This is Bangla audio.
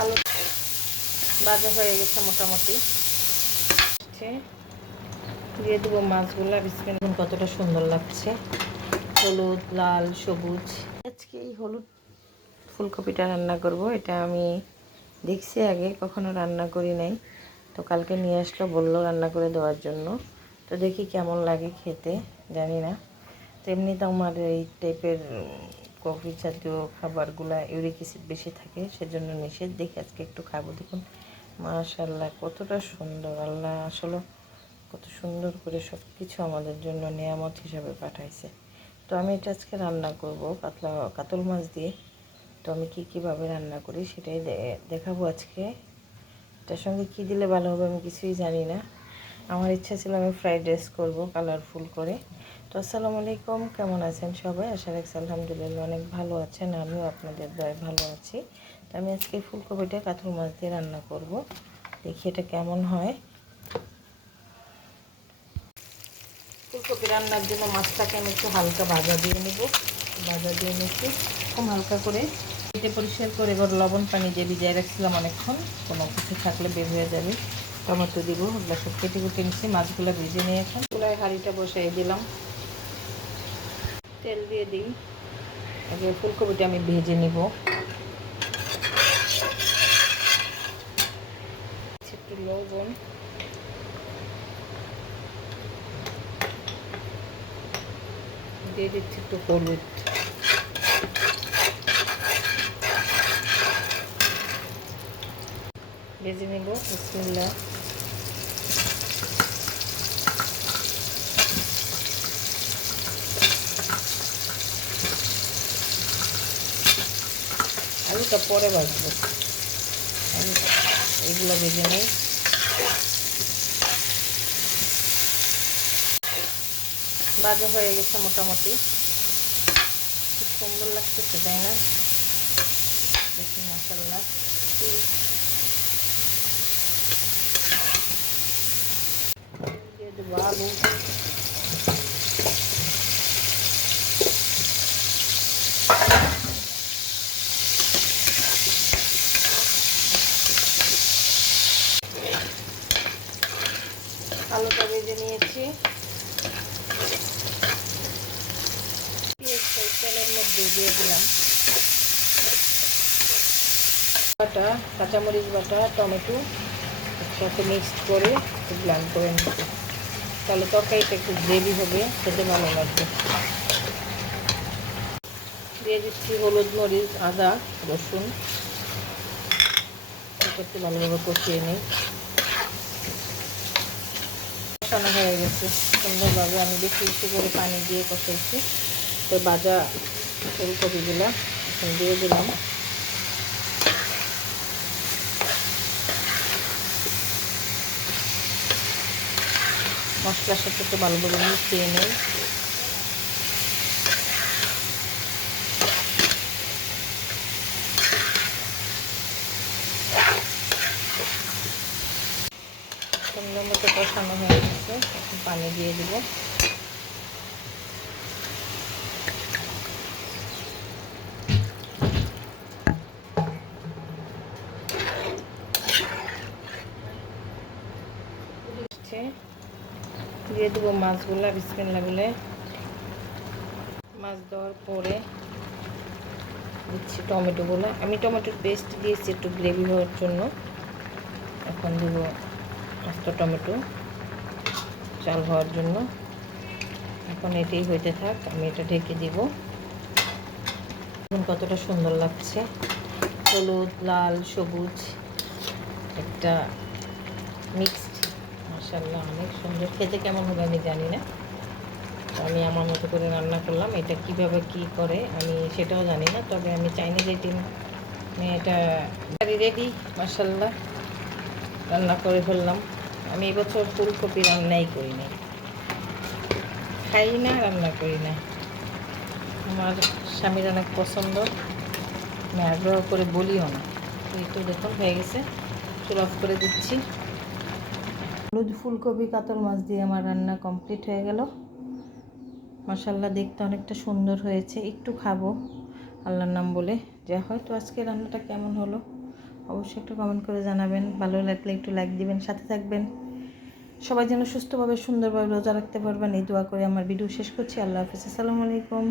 আলু ভাজা হয়ে গেছে মোটামুটি। দিয়ে দেবো মাছগুলা। বিসমিল্লাহ। কতটা সুন্দর লাগছে, হলুদ, লাল, সবুজ। আজকে এই হলুদ ফুলকপিটা রান্না করব। এটা আমি দেখছি, আগে কখনো রান্না করি নাই। তো কালকে নিয়ে আসলো, বললো রান্না করে দেওয়ার জন্য। তো দেখি কেমন লাগে খেতে, জানি না। তো এমনিতে আমার এই টাইপের কফি জাতীয় খাবারগুলা ইউরিক অ্যাসিড বেশি থাকে, সেজন্য নিষেধ। দেখি আজকে একটু খাবো। দেখুন মাশাআল্লাহ কতটা সুন্দর, আল্লাহ আসলে কত সুন্দর করে সব কিছু আমাদের জন্য নিয়ামত হিসাবে পাঠাইছে। তো আমি এটা আজকে রান্না করব কাতল মাছ দিয়ে। তো আমি কীভাবে রান্না করি সেটাই দেখাবো আজকে। এটার সঙ্গে কী দিলে ভালো হবে আমি কিছুই জানি না। আমার ইচ্ছা ছিল আমি ফ্রাইড রাইস করবো কালারফুল করে। তো আসসালামু আলাইকুম, কেমন আছেন সবাই? আশা রাখছি আলহামদুলিল্লাহ অনেক ভালো আছেন। আমিও আপনাদের দয়ায় ভালো আছি। তো আমি আজকে ফুলকপিটা কাতল মাছ দিয়ে রান্না করব। দেখি এটা কেমন হয়। ফুলকপি রান্নার জন্য মাছটাকে আমি একটু হালকা ভাজা দিয়ে নেব। ভাজা দিয়ে নিচ্ছি খুব হালকা করে। কেটে পরিষ্কার করে এবার লবণ পানি দিয়ে ভিজিয়ে রাখছিলাম অনেকক্ষণ, কোনো কিছু থাকলে বের হয়ে যাবে। টমেটো দিব, ওগুলো সব কেটে কুটে নিচ্ছি। মাছগুলো ভেজে নিয়ে এখন চুলায় হাঁড়িটা বসাই দিলাম। তেল দিয়ে দিই। আগে ফুলকপিটা আমি ভেজে নিব। একটু লবণ, দিয়ে দিচ্ছি একটু হলুদ, ভেজে নেব। বিসমিল্লাহ। আলুটা পরে ভাজবো, এগুলো ভেজে নেই। ভাজা হয়ে গেছে মোটামুটি, খুব সুন্দর লাগতেছে, তাই না? দেখুন মাশাআল্লাহ। দিয়ে দেবো আলু। আলুটা ভেজে নিয়েছি। পেঁয়াজটা তেলের মধ্যে দিয়ে দিলাম। বাটা, কাঁচামরিচ বাটা, টমেটো একসাথে মিক্সড করে একটু ব্লেন্ড করে নিচ্ছি। তাহলে তরকারিটা একটু গ্রেভি হবে, খেতে ভালো লাগবে। দিয়ে দিচ্ছি হলুদ, মরিচ, আদা, রসুন। এটা একটু ভালোভাবে কষিয়ে নিই। কষানো হয়ে গেছে সুন্দরভাবে। আমি বেশি বেশি করে পানি দিয়ে কষাইছি। তো ভাজা ফুলকপিগুলো এখন দিয়ে দিলাম। মশলার সাথে একটু ভালোভাবে মিশিয়ে নিই। সুন্দর মতো কষানো হয়ে গেছে, এখন পানি দিয়ে দিব। দিয়ে দেবো মাছগুলা বিসমিল্লাহ বলে। মাছ দেওয়ার পরে দিচ্ছি টমেটোগুলো। আমি টমেটোর পেস্ট দিয়েছি একটু গ্রেভি হওয়ার জন্য। এখন দেবো আস্ত টমেটো চাল হওয়ার জন্য। এখন এটাই হইতে থাক, আমি এটা ঢেকে দিব। কতটা সুন্দর লাগছে, হলুদ, লাল, সবুজ একটা মিক্সড। মাশাআল্লাহ অনেক সুন্দর। খেতে কেমন হবে আমি জানি না, আমি আমার মতো করে রান্না করলাম। এটা কিভাবে কি করে আমি সেটাও জানি না, তবে আমি চাইনিজ আইটেম এটা রেডি। মাশাআল্লাহ রান্না করে ফেললাম। আমি এবছর ফুলকপি রান্নাই করি না, খাই না, রান্না করি না। আমার স্বামীর অনেক পছন্দ, আমি আগ্রহ করে বলিও না। এই তো দেখুন হয়ে গেছে, চুল অফ করে দিচ্ছি। হলুদ ফুলকপি কাতল মাছ দিয়ে আমার রান্না কমপ্লিট হয়ে গেল। মাশাআল্লাহ দেখতে অনেকটা সুন্দর হয়েছে। একটু খাবো আল্লাহর নাম বলে। যা হয়তো আজকে রান্নাটা কেমন হলো অবশ্যই একটা কমেন্ট করে জানাবেন, ভালো লাগলে একটু লাইক দিবেন, সাথে থাকবেন। সবাই যেন সুস্থভাবে সুন্দরভাবে রোজা রাখতে পারবেন এই দোয়া করে আমার ভিডিও শেষ করছি। আল্লাহ হাফিজ, আসসালামু আলাইকুম।